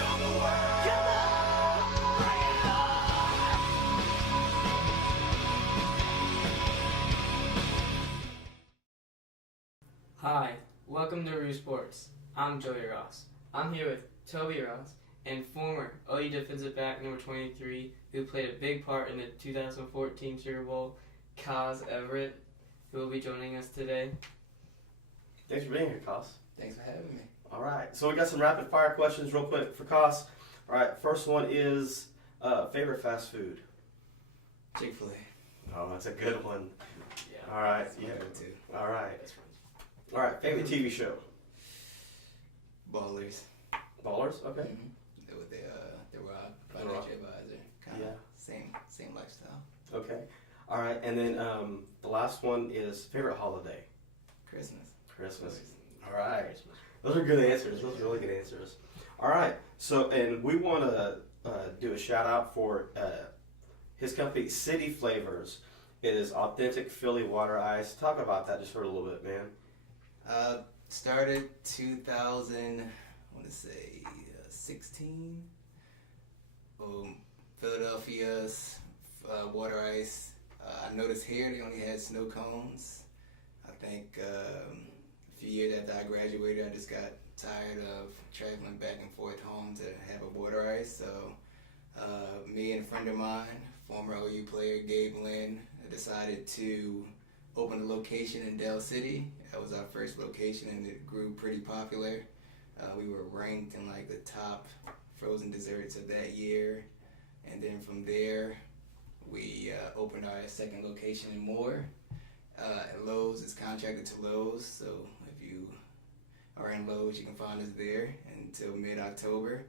Hi, welcome to Rue Sports. I'm Joey Ross. I'm here with Toby Ross and former OU defensive back number 23 who played a big part in the 2014 Sugar Bowl, Kass Everett, who will be joining us today. Thanks for being here, Kass. Thanks for having me. All right, so we got some rapid fire questions real quick for Kass. All right, first one is favorite fast food. Chick-fil-A. Oh, that's a good one. Yeah. All right, That's my go-to. All right. All right, favorite TV show. Ballers. Ballers. Okay. Mm-hmm. With the Rob, The financial Rob. advisor. Kind of same lifestyle. Okay. All right, and then the last one is favorite holiday. Christmas. Christmas. All right. Those are good answers. Those are really good answers. All right. So, and we want to do a shout out for his company, City Flavors. It is authentic Philly water ice. Talk about that just for a little bit, man. Started 16. Philadelphia's water ice. I noticed here they only had snow cones. I think a few years after I graduated, I just got tired of traveling back and forth home to have a water ice. So me and a friend of mine, former OU player Gabe Lynn, decided to open a location in Del City. That was our first location, and it grew pretty popular. We were ranked in like the top frozen desserts of that year, and then from there we opened our second location in Moore. Lowe's is contracted to Lowe's, so if you are in Lowe's, you can find us there until mid-October.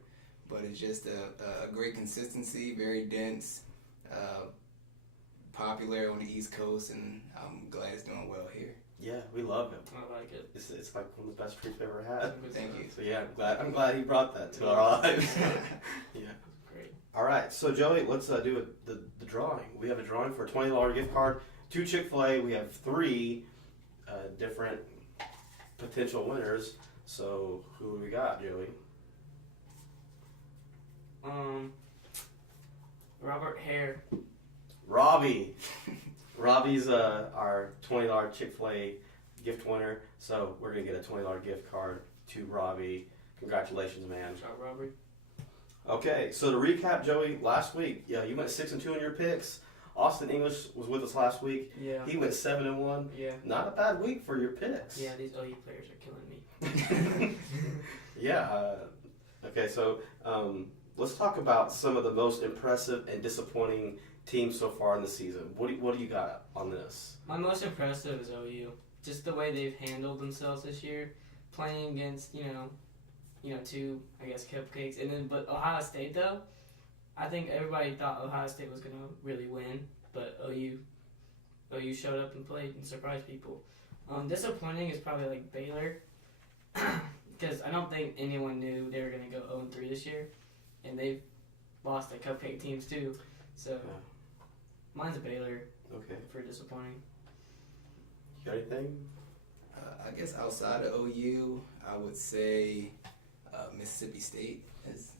But it's just a great consistency, very dense, popular on the East Coast, and I'm glad it's doing well here. Yeah, we love it. I like it. It's like one of the best treats we've ever had. Thank you. So yeah, I'm glad he brought that to our lives. Yeah. Great. All right, so Joey, let's do the drawing. We have a drawing for a $20 gift card to Chick-fil-A. We have 3 different potential winners. So who do we got, Joey? Robert Hare. Robbie. Robbie's our $20 Chick-fil-A gift winner. So we're gonna get a $20 gift card to Robbie. Congratulations, man. Good job, Robert. Okay, so to recap, Joey, last week, yeah, you went 6-2 in your picks. Austin English was with us last week. Yeah. He went 7-1. Yeah. Not a bad week for your picks. Yeah, these OU players are killing me. Yeah. Okay, so let's talk about some of the most impressive and disappointing teams so far in the season. What do you got on this? My most impressive is OU. Just the way they've handled themselves this year, playing against two, I guess, cupcakes, and then but Ohio State though, I think everybody thought Ohio State was gonna really win, but OU showed up and played and surprised people. Disappointing is probably like Baylor, because I don't think anyone knew they were gonna go 0-3 this year, and they've lost to cupcake teams too. So mine's Baylor. Okay. For disappointing. You got anything? I guess outside of OU, I would say Mississippi State is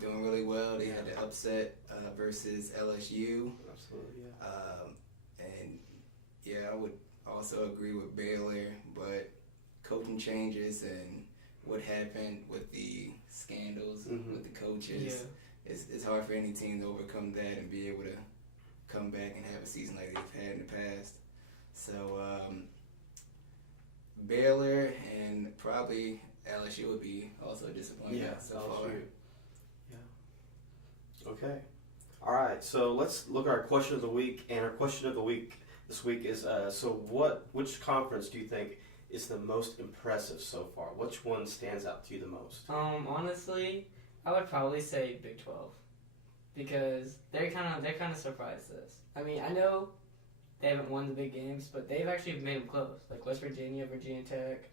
doing really well. They had the upset versus LSU. Absolutely, yeah. And yeah, I would also agree with Baylor, but coaching changes and what happened with the scandals with the coaches, it's hard for any team to overcome that and be able to come back and have a season like they've had in the past. So Baylor and probably LSU would be also disappointing so far. Yeah. Okay. All right. So let's look at our question of the week. And our question of the week this week is: which conference do you think is the most impressive so far? Which one stands out to you the most? Honestly, I would probably say Big 12, because they're kind of surprised us. I mean, I know they haven't won the big games, but they've actually made them close. Like West Virginia, Virginia Tech,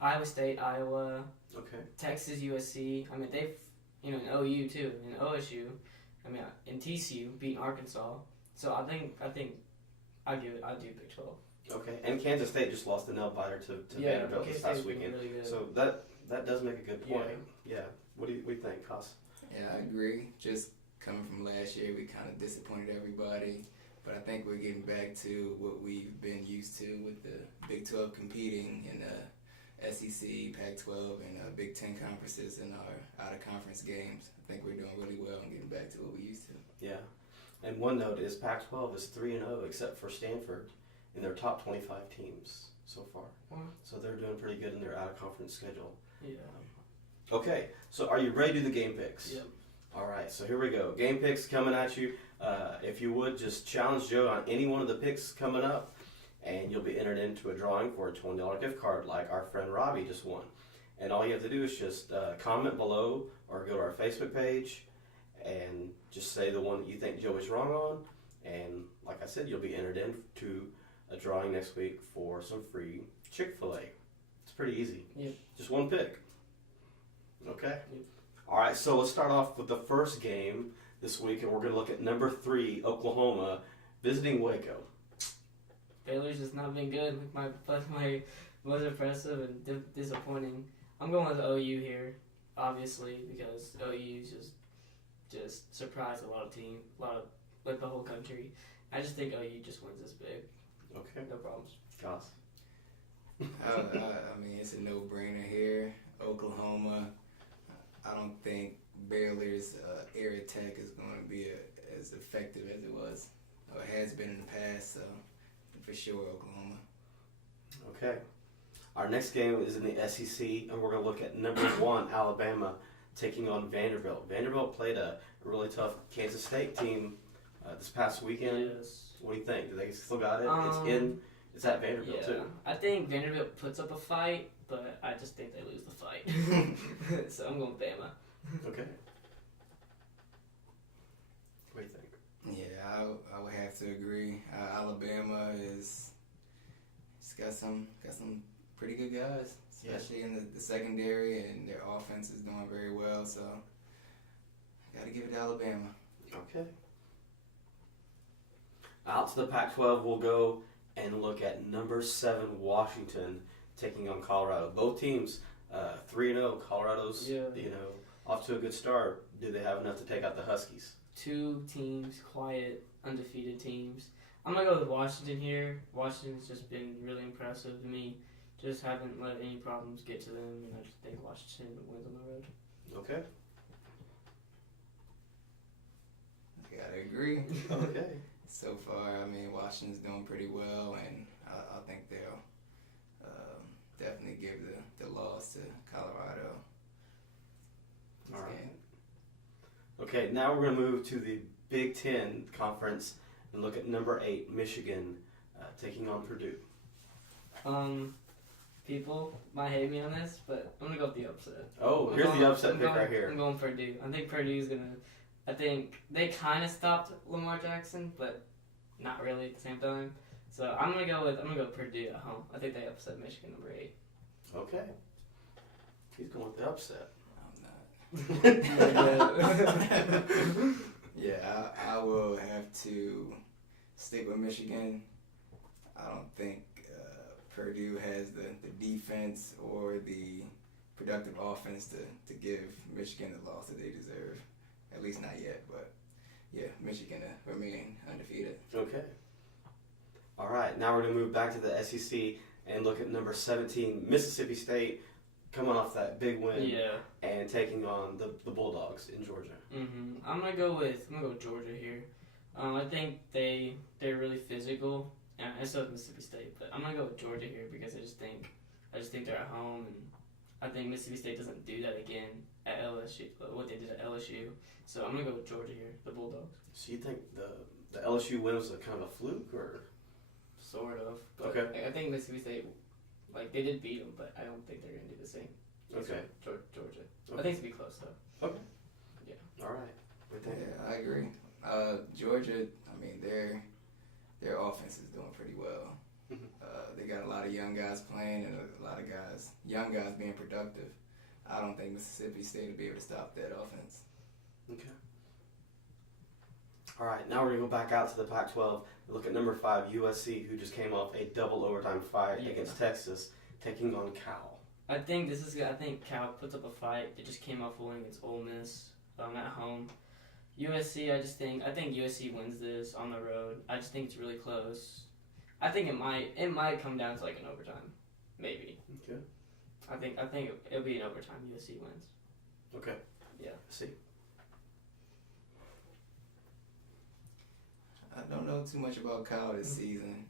Iowa State, Iowa, Texas, USC. I mean, they've, and OU too, and OSU. I mean, and TCU beating Arkansas. So I think I'll do Big 12. Okay, and Kansas State just lost the nail biter to Vanderbilt this past weekend. Really good. So that does make a good point. Yeah. What do you think, Kass? Yeah, I agree. Just coming from last year, we kind of disappointed everybody. But I think we're getting back to what we've been used to with the Big 12 competing in the SEC, Pac-12, and Big 10 conferences in our out-of-conference games. I think we're doing really well and getting back to what we used to. Yeah. And one note is Pac-12 is 3-0 except for Stanford in their top 25 teams so far. Wow. So they're doing pretty good in their out-of-conference schedule. Yeah. Okay, so are you ready to do the game picks? Yep. All right, so here we go. Game picks coming at you. If you would, just challenge Joe on any one of the picks coming up, and you'll be entered into a drawing for a $20 gift card like our friend Robbie just won. And all you have to do is just comment below or go to our Facebook page and just say the one that you think Joe is wrong on. And like I said, you'll be entered into a drawing next week for some free Chick-fil-A. It's pretty easy. Yep. Just one pick. Okay? Yep. All right, so let's start off with the first game this week, and we're going to look at number 3, Oklahoma, visiting Waco. Baylor's just not been good. My most impressive and disappointing. I'm going with OU here, obviously, because OU just surprised a lot of like the whole country. I just think OU just wins this big. Okay. No problems. Kass. I mean, it's a no-brainer here. Oklahoma. I don't think Baylor's air attack is going to be as effective as it was or has been in the past. So for sure, Oklahoma. Okay. Our next game is in the SEC, and we're going to look at number 1, Alabama, taking on Vanderbilt. Vanderbilt played a really tough Kansas State team this past weekend. Yes. What do you think? Do they still got it? It's at Vanderbilt, Yeah. too. I think Vanderbilt puts up a fight, but I just think they lose the fight. So I'm going Bama. Okay. What do you think? Yeah, I would have to agree. Alabama it's got some pretty good guys, especially in the secondary, and their offense is doing very well. So I got to give it to Alabama. Okay. Out to the Pac-12 we'll go and look at number 7, Washington, taking on Colorado. Both teams 3-0. Colorado's off to a good start. Do they have enough to take out the Huskies? 2 teams, quiet, undefeated teams. I'm going to go with Washington here. Washington's just been really impressive to me. Just haven't let any problems get to them, and I just think Washington wins on the road. Okay. I got to agree. Okay. So far, I mean, Washington's doing pretty well, and I think they'll definitely give the loss to Colorado. All right. Okay, now we're going to move to the Big Ten Conference and look at number 8, Michigan, taking on Purdue. People might hate me on this, but I'm going to go with the upset. Oh, here's the upset pick right here. I'm going Purdue. I think Purdue's going to... I think they kind of stopped Lamar Jackson, but not really at the same time. So I'm gonna go with Purdue at home. I think they upset Michigan number 8. Okay. He's going with the upset. I'm not. Yeah, I will have to stick with Michigan. I don't think Purdue has the defense or the productive offense to give Michigan the loss that they deserve. At least not yet, but yeah, Michigan remain undefeated. Okay. All right, now we're going to move back to the SEC and look at number 17, Mississippi State, coming off that big win and taking on the Bulldogs in Georgia. Mm-hmm. I'm gonna go with Georgia here. I think they're really physical, and I still have Mississippi State, but I'm gonna go with Georgia here because I just think they're at home, and I think Mississippi State doesn't do that again at LSU. What they did at LSU. So I'm gonna go with Georgia here, the Bulldogs. So you think the LSU win was a kind of a fluke, or? Sort of. But Okay. I think Mississippi State, they did beat them, but I don't think they're gonna do the same. Okay. Georgia. Okay. I think it's gonna be close though. Okay. Yeah. All right. What do you think? Yeah, I agree. Georgia, I mean, their offense is doing pretty well. They got a lot of young guys playing and a lot of young guys being productive. I don't think Mississippi State will be able to stop that offense. Okay. All right, now we're going to go back out to the Pac-12 and look at number 5, USC, who just came off a double overtime fight against Texas, taking on Cal. I think Cal puts up a fight. They just came off a win against Ole Miss at home. USC, I think USC wins this on the road. I just think it's really close. I think it might come down to like an overtime, maybe. Okay. I think it'll be an overtime. USC wins. Okay. Yeah. See. I don't know too much about Cal this season,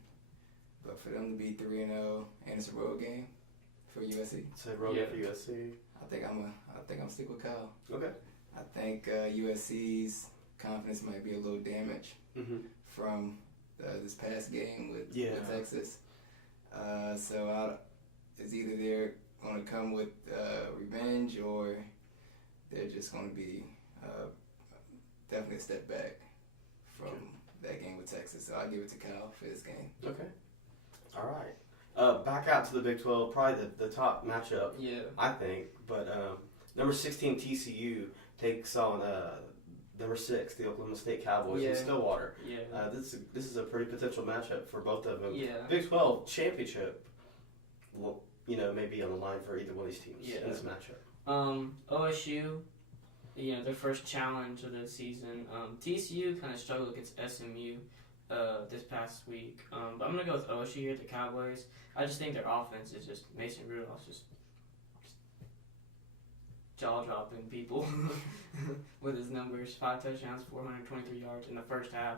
but for them to be 3-0 and it's a road game for USC, Say road game for USC. I think I'm stick with Cal. Okay. I think USC's confidence might be a little damaged from this past game with Texas. So it's either they're going to come with revenge or they're just going to be definitely a step back from that game with Texas. So I'll give it to Cal for this game. Okay. All right. Back out to the Big 12, probably the top matchup, I think. But number 16 TCU takes on number 6, the Oklahoma State Cowboys in Stillwater. Yeah. This is a pretty potential matchup for both of them. Yeah. Big 12 championship, maybe on the line for either one of these teams in this matchup. OSU, their first challenge of the season. TCU kind of struggled against SMU this past week. But I'm going to go with OSU here, the Cowboys. I just think their offense is just Mason Rudolph's just jaw-dropping people with his numbers. 5 touchdowns, 423 yards in the first half.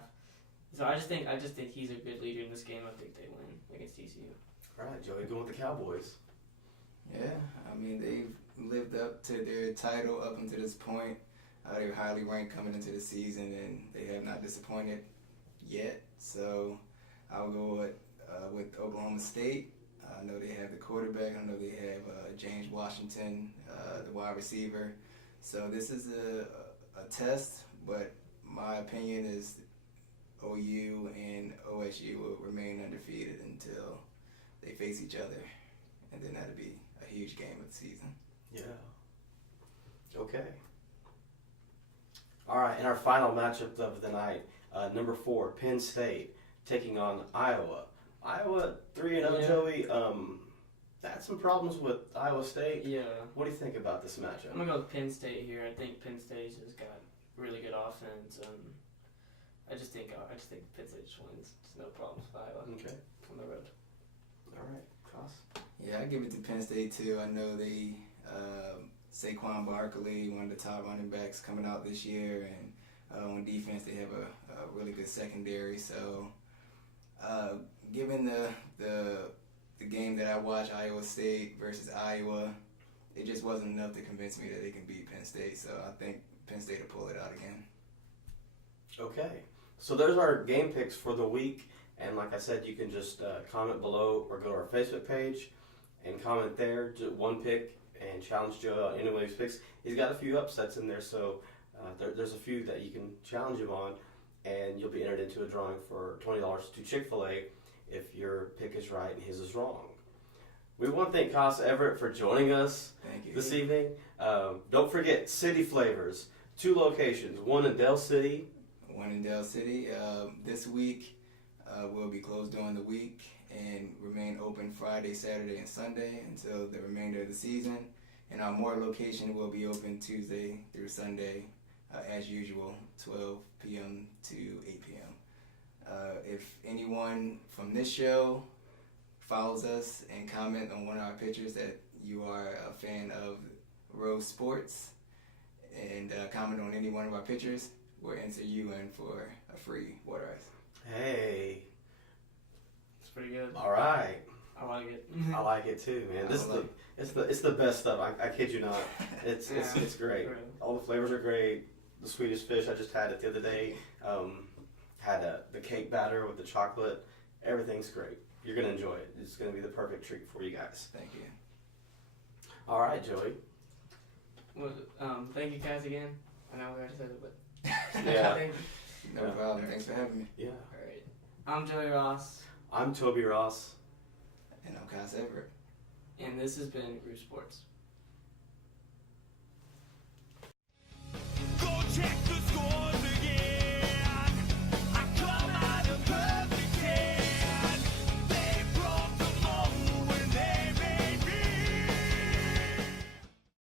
So I just think he's a good leader in this game. I think they win against TCU. All right, Joey, going with the Cowboys. Yeah, I mean, they've lived up to their title up until this point. They were highly ranked coming into the season, and they have not disappointed yet. So I'll go with Oklahoma State. I know they have the quarterback. I know they have James Washington, the wide receiver. So this is a test, but my opinion is OU and OSU will remain undefeated until they face each other, and then that'll be a huge game of the season. Yeah. Okay. All right, and our final matchup of the night, number 4, Penn State taking on Iowa. Iowa 3-0, Joey. Had some problems with Iowa State. Yeah. What do you think about this matchup? I'm gonna go with Penn State here. I think Penn State's just got really good offense. I just think Penn State just wins. There's no problems with Iowa. Okay. On the road. All right, Kass. Yeah, I give it to Penn State too. I know they Saquon Barkley, one of the top running backs coming out this year, and on defense they have a really good secondary. So, given the game that I watched, Iowa State versus Iowa, it just wasn't enough to convince me that they can beat Penn State. So I think Penn State will pull it out again. Okay, so there's our game picks for the week. And like I said, you can just comment below or go to our Facebook page and comment there, just one pick, and challenge Joe on any of his picks. He's got a few upsets in there, so there's a few that you can challenge him on, and you'll be entered into a drawing for $20 to Chick-fil-A if your pick is right and his is wrong. We want to thank Kass Everett for joining us this evening. Don't forget City Flavors, 2 locations, one in Dell City. One in Dell City. This week, will be closed during the week and remain open Friday, Saturday, and Sunday until the remainder of the season. And our Moore location will be open Tuesday through Sunday, as usual, 12 p.m. to 8 p.m. If anyone from this show follows us and comment on one of our pictures that you are a fan of Rose Sports and comment on any one of our pictures, we'll enter you in for a free water ice. Hey. It's pretty good. All right. I like it. I like it too, man. It's the best stuff. I kid you not. It's great. All the flavors are great. The Swedish fish I just had it the other day. Had the cake batter with the chocolate. Everything's great. You're gonna enjoy it. It's gonna be the perfect treat for you guys. Thank you. All right, Joey. Well, thank you, Kass, again. I know we already said it, but Yeah. No problem. Thanks for having me. Yeah. All right. I'm Joey Ross. I'm Toby Ross. And I'm Kass Everett. And this has been Rose Sports.